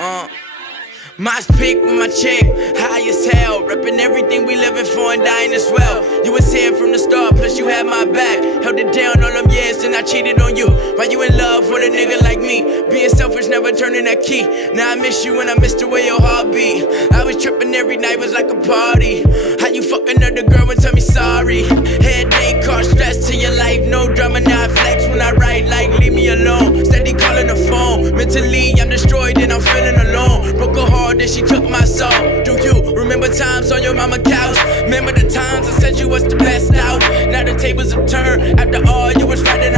Mosh pick with my chick, high as hell, reppin' everything we living for and dying as well. You was here from the start, plus you had my back. Held it down all them years and I cheated on you. Why you in love with a nigga like me? Being selfish, never turning that key. Now I miss you and I miss the way your heart beat. I was tripping every night, was like a party. How you fuck another girl and tell me sorry? Headache, car stress to your life, no drama. Now I flex when I write, like leave me alone. Steady calling the phone, mentally I'm destroyed and I'm feeling alone. Broke her heart, then she took my soul. Do you remember times on your mama couch? Remember the times I said you was the best out? Now the tables have turned. After all, you was fighting